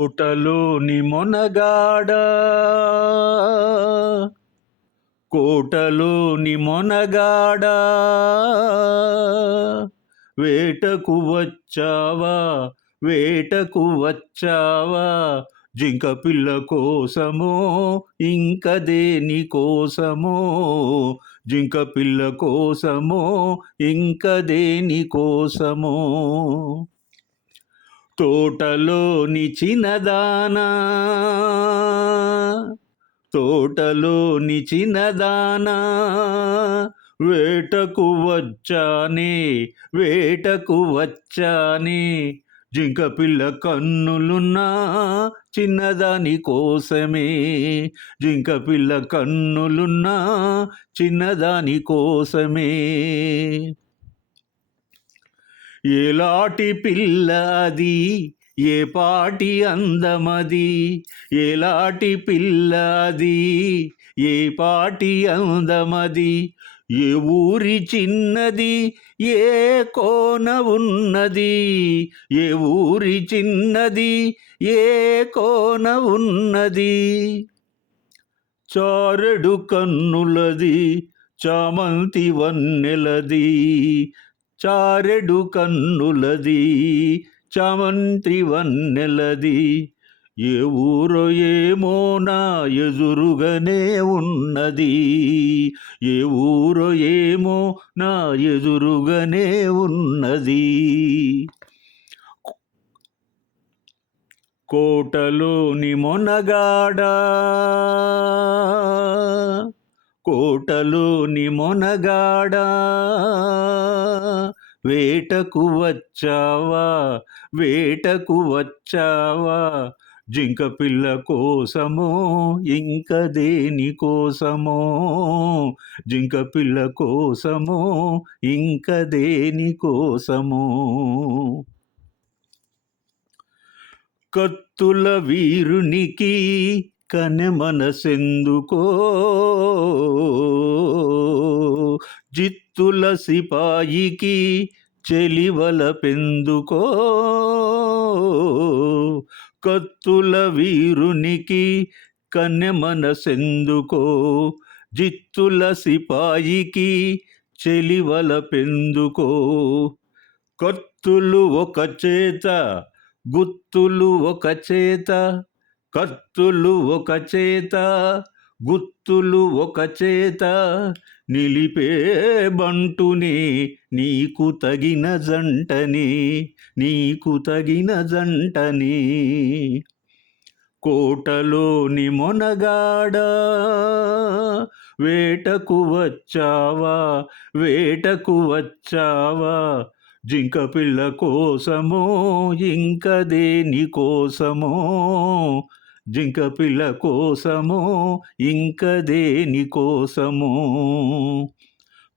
కోటలోని మొనగాడ కోటలోని మొనగాడ వేటకు వచ్చావా వేటకు వచ్చావా జింక పిల్ల కోసమో ఇంక దేని కోసమో జింక పిల్ల కోసమో ఇంక దేని కోసమో తోటలోని చిన్నదానా తోటలోని చిన్నదానా వేటకు వచ్చానే వేటకు వచ్చానే జింక పిల్ల కన్నులున్నా చిన్నదాని కోసమే జింక పిల్ల కన్నులున్నా చిన్నదాని కోసమే ఏలాటి పిల్ల అది ఏ పాటి అందమది ఏలాటి పిల్ల అది ఏ పాటి అందమది ఏ ఊరి చిన్నది ఏ కోన ఉన్నది ఏ ఊరి చిన్నది ఏ కోన ఉన్నది చారెడు కన్నులది చామంతి వన్నెలది చారెడు కన్నులది చామంతి వన్నెలది ఏ ఊరో ఏమో నా ఎదురుగానే ఉన్నది ఏ ఊరో ఏమో నా ఎదురుగానే ఉన్నది కోటలోని మొనగాడ కోటలోని మొనగాడ వేటకు వచ్చావా వేటకు వచ్చావా జింక పిల్ల కోసమో ఇంక దేని కోసమో జింక పిల్ల కోసమో ఇంక దేని కోసమో కత్తుల వీరునికి కనె మనసెందుకో జిత్తుల సిపాయికి చెలివల పెందుకో కత్తుల వీరునికి కనె మనసెందుకో జిత్తుల సిపాయికి చెలివల పెందుకో కత్తులు ఒక చేత గుత్తులు ఒక చేత కత్తులు ఒక చేత గుత్తులు ఒక చేత నిలిపే బంటుని నీకు తగిన జంటని నీకు తగిన జంటని కోటలోని మొనగాడ వేటకు వచ్చావా వేటకు వచ్చావా జింక పిల్ల కోసమో ఇంక దేని కోసమో జింక పిల్ల కోసమో ఇంక దేని కోసమో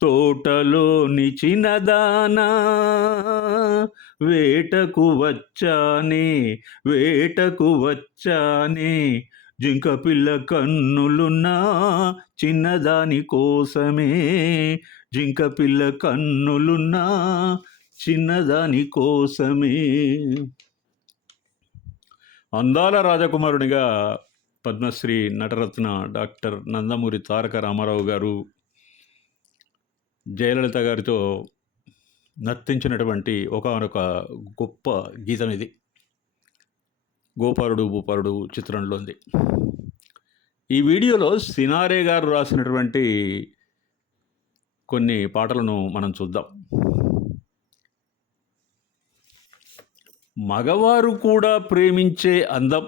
తోటలోని చిన్నదానా వేటకు వచ్చానే వేటకు వచ్చానే జింక పిల్ల కన్నులున్నా చిన్నదాని కోసమే జింక పిల్ల కన్నులున్నా చిన్నదాని కోసమే. అందాల రాజకుమారునిగా పద్మశ్రీ నటరత్న డాక్టర్ నందమూరి తారక రామారావు గారు జయలలిత గారితో నర్తించినటువంటి ఒకానొక గొప్ప గీతం ఇది. గోపాలుడు భూపాలుడు చిత్రంలోంది. ఈ వీడియోలో సినారే గారు రాసినటువంటి కొన్ని పాటలను మనం చూద్దాం. మగవారు కూడా ప్రేమించే అందం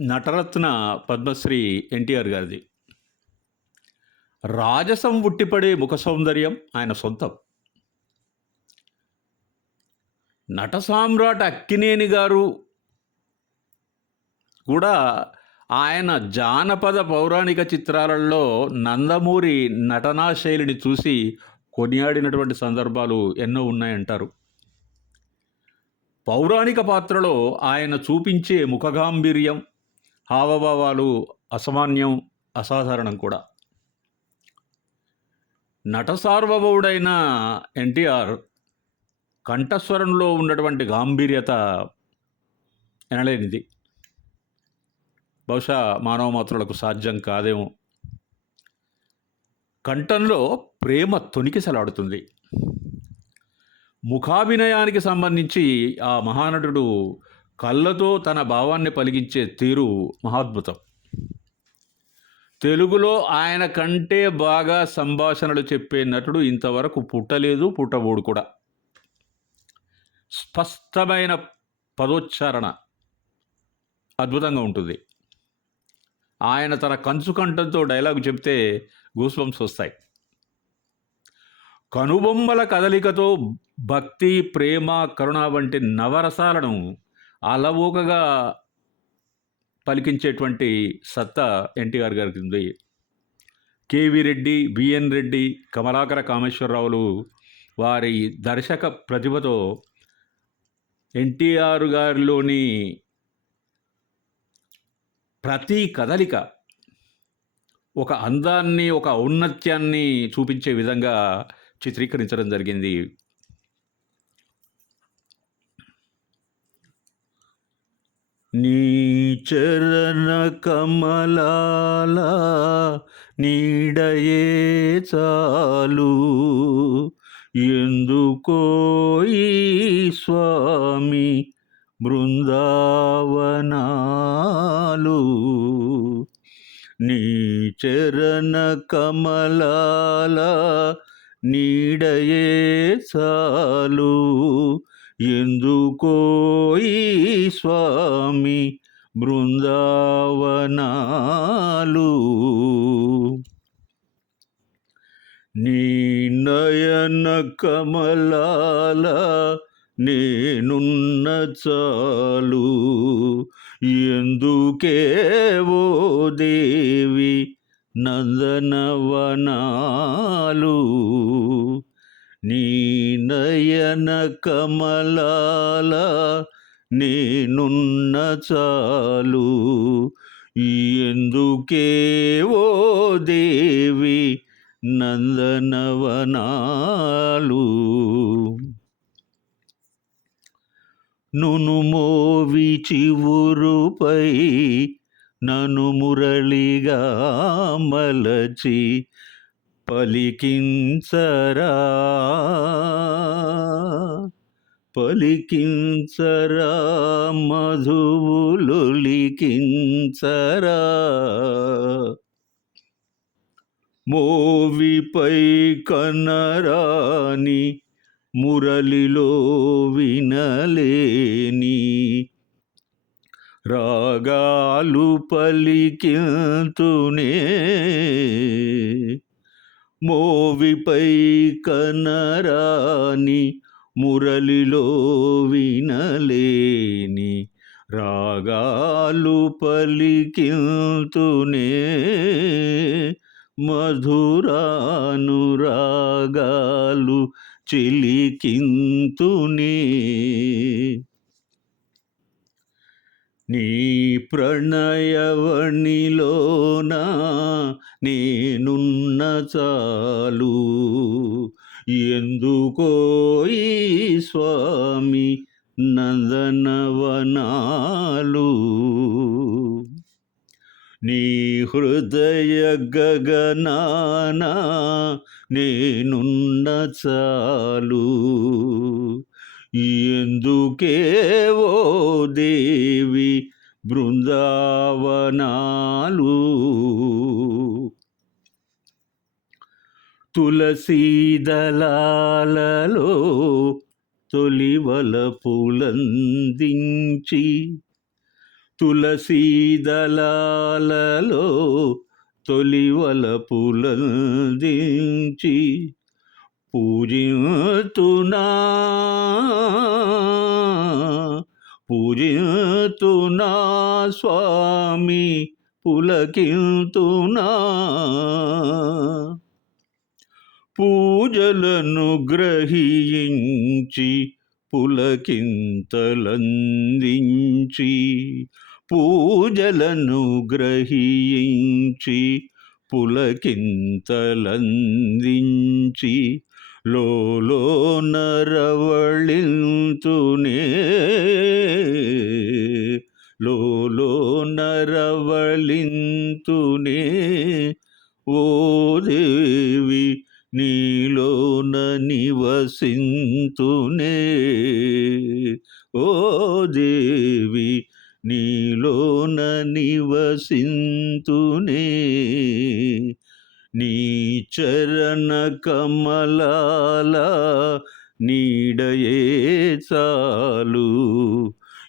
నటరత్న పద్మశ్రీ ఎన్టీఆర్ గారిది. రాజసం ఉట్టిపడే ముఖ సౌందర్యం ఆయన సొంతం. నట సామ్రాట్ అక్కినేని గారు కూడా ఆయన జానపద పౌరాణిక చిత్రాలలో నందమూరి నటనా శైలిని చూసి కొనియాడినటువంటి సందర్భాలు ఎన్నో ఉన్నాయంటారు. పౌరాణిక పాత్రలో ఆయన చూపించే ముఖగాంభీర్యం, హావభావాలు అసామాన్యం, అసాధారణం కూడా. నట సార్వభౌముడైన ఎన్టీఆర్ కంఠస్వరంలో ఉన్నటువంటి గాంభీర్యత ఎనలేనిది. బహుశా మానవ మాత్రులకు సాధ్యం కాదేమో. కంఠంలో ప్రేమ తొణికిసలాడుతుంది. ముఖాభినయానికి సంబంధించి ఆ మహానటుడు కళ్ళతో తన భావాన్ని పలికించే తీరు మహాద్భుతం. తెలుగులో ఆయన కంటే బాగా సంభాషణలు చెప్పే నటుడు ఇంతవరకు పుట్టలేదు, పుట్టబోడు కూడా. స్పష్టమైన పదోచ్చారణ అద్భుతంగా ఉంటుంది. ఆయన తన కంచు కంఠంతో డైలాగు చెప్తే గూస్బంప్స్ వస్తాయి. కనుబొమ్మల కదలికతో భక్తి, ప్రేమ, కరుణ వంటి నవరసాలను అలవోకగా పలికించేటువంటి సత్తా ఎన్టీఆర్ గారికి ఉంది. కేవీ రెడ్డి, బిఎన్ రెడ్డి, కమలాకర కామేశ్వరరావులు వారి దర్శక ప్రతిభతో ఎన్టీఆర్ గారిలోని ప్రతి కదలిక ఒక అందాన్ని, ఒక ఔన్నత్యాన్ని చూపించే విధంగా చిత్రీకరించడం జరిగింది. నీ చరణ కమలాల నీడయే చాలు, ఎందుకో ఈ స్వామి బృందావనాలు. నీ చరణ కమలాల నీడయే చాలు, ఎందుకో ఈ స్వామి బృందావనాలు. నీ నయన కమలాల నేనున్న చాలు, ఎందుకే ఓ దేవి నందనవనాలు. నీ నయన కమలాల నేనున్న చాలు, ఎందుకే ఓ దేవి నందనవనాలు. నునుమోవి చివురుపై నను మురళిగా మలచి పలికించరా, పలికించరా మధువులొలికించరా. మోవిపై కనరాని మురళిలో వినలేని రాగాలు పలికింతునే. మోవిపై కనరాని మురళిలో వినలేని రాగాలు పలికింతునే. మధురానురాగాలు చిలికింతునే. నీ ప్రణయవనిలోన నేనున్న చాలు, ఎందుకో ఈ స్వామి నందనవనాలు. నీ హృదయ గగనాన నేనున్న చాలు, ఎందుకే ఓ దేవి బృందావనాలు. తులసీదళాలలో తొలివలపులందించి, తులసీదళాలలో తొలివలపులందించి పూజితునా, పూజితునా స్వామి పులకింతునా. పూజలను గ్రహించి పులకింతలందించి, పూజలను గ్రహించి పులకింతలందించి లోలోన రవళింతునే, లోలోన రవళింతునే ఓ దేవి నీలోన నివసింతునే ఓ దేవి నీలోన నివసింతునే నీ చరణ కమలాల నీడయే చాలు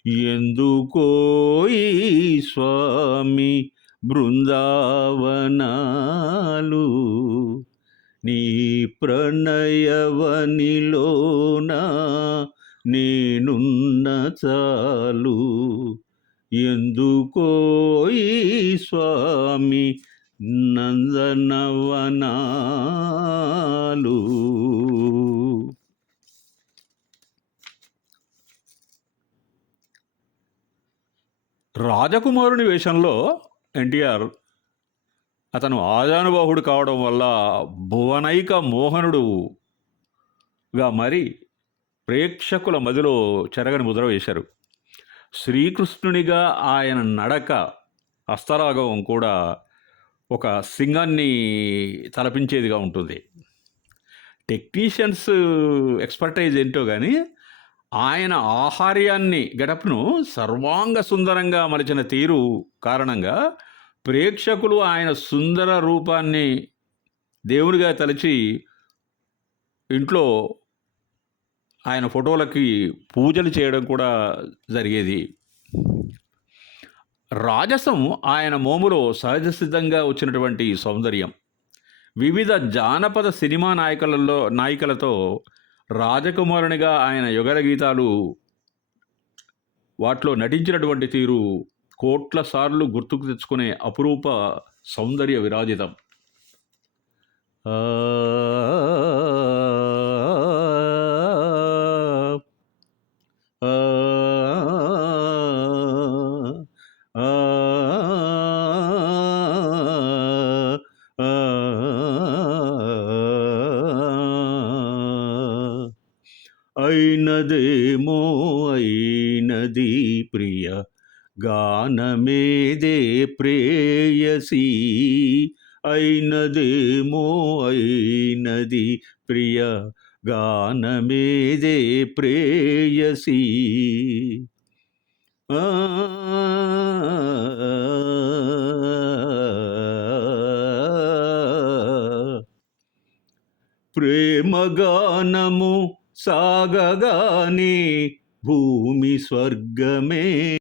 ఎందుకో ఈ స్వామి బృందావనాలు నీ ప్రణయవనిలోన నేనున్న చాలు ఎందుకో ఈ స్వామి నందనవనాలు. రాజకుమారుని వేషంలో ఎన్టీఆర్ అతను ఆజానుబాహుడు కావడం వల్ల భువనైక మోహనుడుగా మరి ప్రేక్షకుల మదిలో చెరగని ముద్ర వేశారు. శ్రీకృష్ణునిగా ఆయన నడక హస్తరాగవం కూడా ఒక సింగాన్ని తలపించేదిగా ఉంటుంది. టెక్నీషియన్స్ ఎక్స్పర్టైజ్ ఏంటో కానీ ఆయన ఆహార్యాన్ని గెటప్ను సర్వాంగ సుందరంగా మలిచిన తీరు కారణంగా ప్రేక్షకులు ఆయన సుందర రూపాన్ని దేవునిగా తలచి ఇంట్లో ఆయన ఫోటోలకి పూజలు చేయడం కూడా జరిగేది. రాజసం ఆయన మోములో సహజ సిద్ధంగా వచ్చినటువంటి సౌందర్యం. వివిధ జానపద సినిమా నాయికలతో రాజకుమారునిగా ఆయన యుగల గీతాలు వాటిలో నటించినటువంటి తీరు కోట్ల సార్లు గుర్తుకు తెచ్చుకునే అపురూప సౌందర్య విరాజితం. ఆ అయినదేమో అయినది ప్రియ గానమేదే ప్రేయసి అయినదేమో అయినది ప్రియ గానమేదే ప్రేయసి ప్రేమగానము సాగగానే భూమి స్వర్గమే